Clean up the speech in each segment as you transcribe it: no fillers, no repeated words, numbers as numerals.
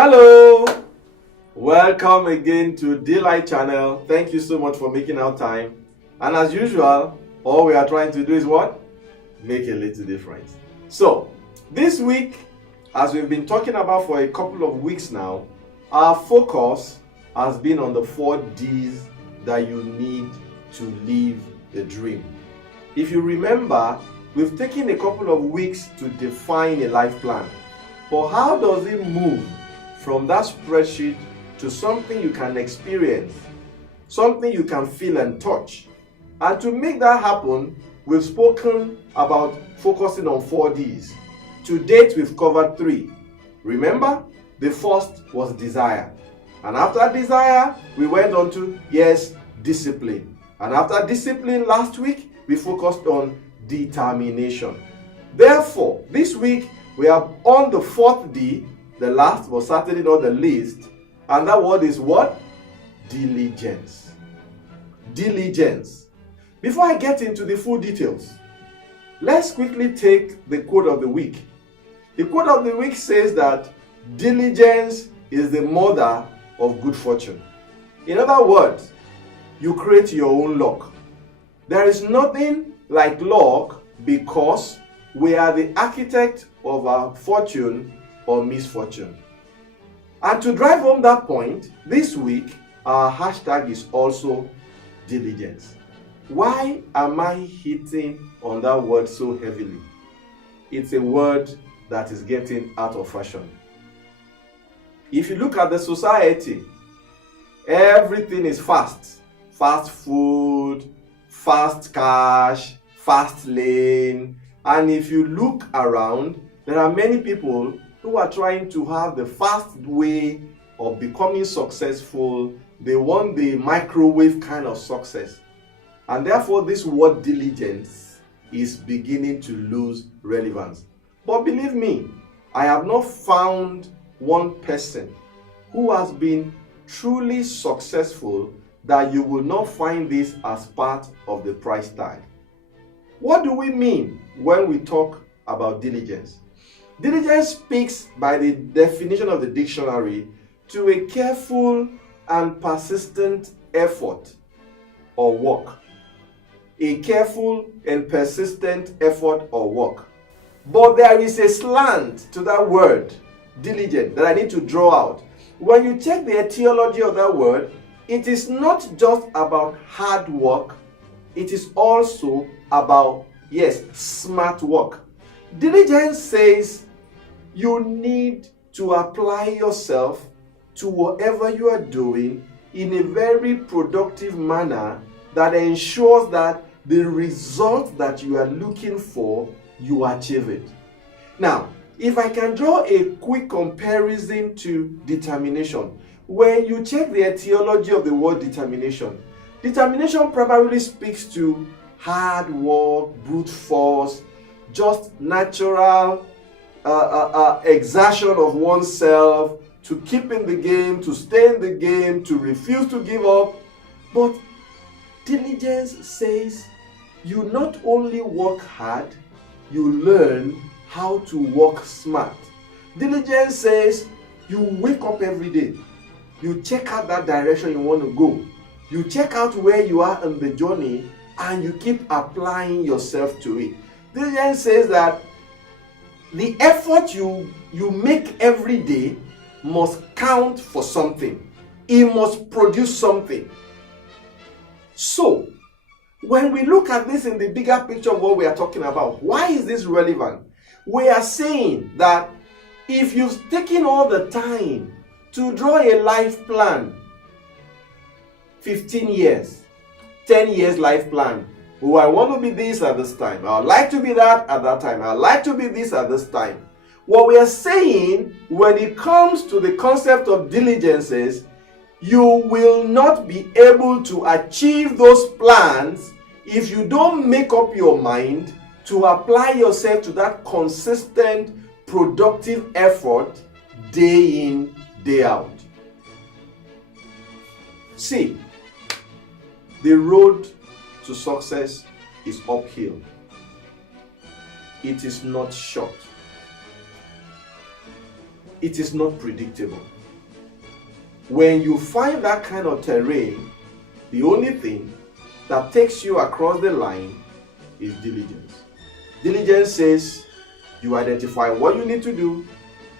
Hello, welcome again to Delight channel. Thank you so much for making our time. And as usual, all we are trying to do is what? Make a little difference. So this week, as we've been talking about for a couple of weeks now, our focus has been on the 4 Ds that you need to live the dream. If you remember, we've taken a couple of weeks to define a life plan. But how does it move from that spreadsheet to something you can experience, something you can feel and touch? And to make that happen, we've spoken about focusing on 4 Ds. To date, we've covered 3. Remember, the first was desire. And after desire, we went on to, discipline. And after discipline last week, we focused on determination. Therefore, this week, we are on the 4th D, the last but certainly not the least, and that word is what? Diligence. Diligence. Before I get into the full details, let's quickly take the quote of the week. The quote of the week says that diligence is the mother of good fortune. In other words, you create your own luck. There is nothing like luck because we are the architect of our fortune or misfortune. And to drive home that point, this week, our hashtag is also diligence. Why am I hitting on that word so heavily? It's a word that is getting out of fashion. If you look at the society, everything is fast. Fast food, fast cash, fast lane. And if you look around, there are many people who are trying to have the fast way of becoming successful. They want the microwave kind of success. And therefore, this word diligence is beginning to lose relevance. But believe me, I have not found one person who has been truly successful that you will not find this as part of the price tag. What do we mean when we talk about diligence? Diligence speaks, by the definition of the dictionary, to a careful and persistent effort or work. A careful and persistent effort or work. But there is a slant to that word, diligent, that I need to draw out. When you check the etymology of that word, it is not just about hard work, it is also about, smart work. Diligence says you need to apply yourself to whatever you are doing in a very productive manner that ensures that the result that you are looking for, you achieve it. Now, if I can draw a quick comparison to determination, when you check the etymology of the word determination, determination primarily speaks to hard work, brute force, just natural exertion of oneself to keep in the game, to stay in the game, to refuse to give up. But diligence says you not only work hard, you learn how to work smart. Diligence says you wake up every day, you check out that direction you want to go, you check out where you are in the journey, and you keep applying yourself to it. Diligence says that the effort you make every day must count for something. It must produce something. So, when we look at this in the bigger picture of what we are talking about, why is this relevant? We are saying that if you've taken all the time to draw a life plan, 15 years, 10 years life plan. Oh, I want to be this at this time. I'd like to be that at that time. I'd like to be this at this time. What we are saying when it comes to the concept of diligence is you will not be able to achieve those plans if you don't make up your mind to apply yourself to that consistent, productive effort day in, day out. See, the road to success is uphill. It is not short. it is not predictable. When you find that kind of terrain, the only thing that takes you across the line is diligence. Diligence says you identify what you need to do,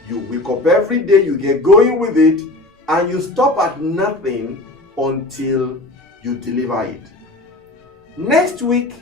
you wake up every day, you get going with it, and you stop at nothing until you deliver it. Next week,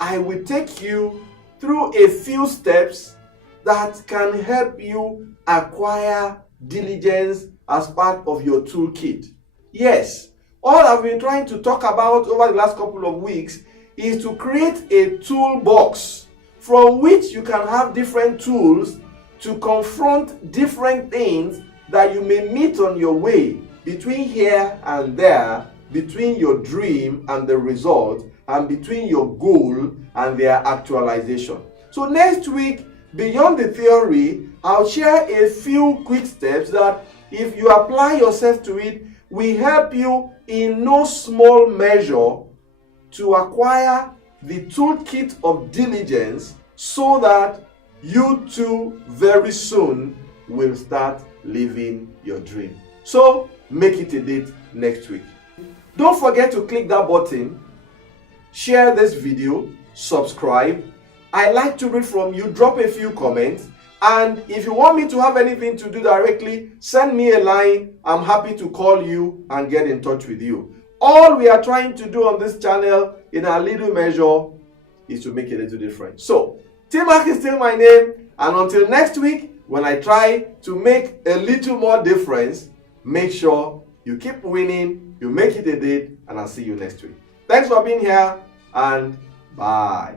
I will take you through a few steps that can help you acquire diligence as part of your toolkit. Yes, all I've been trying to talk about over the last couple of weeks is to create a toolbox from which you can have different tools to confront different things that you may meet on your way between here and there, between your dream and the result, and between your goal and their actualization. So next week, beyond the theory, I'll share a few quick steps that if you apply yourself to it, will help you in no small measure to acquire the toolkit of diligence so that you too very soon will start living your dream. So make it a date next week. Don't forget to click that button, share this video, subscribe. I like to read from you, drop a few comments, and if you want me to have anything to do directly, send me a line. I'm happy to call you and get in touch with you. All we are trying to do on this channel in a little measure is to make a little difference. So tmak is still my name, and until next week when I try to make a little more difference, make sure you keep winning, you make it a date, and I'll see you next week. Thanks for being here, and bye.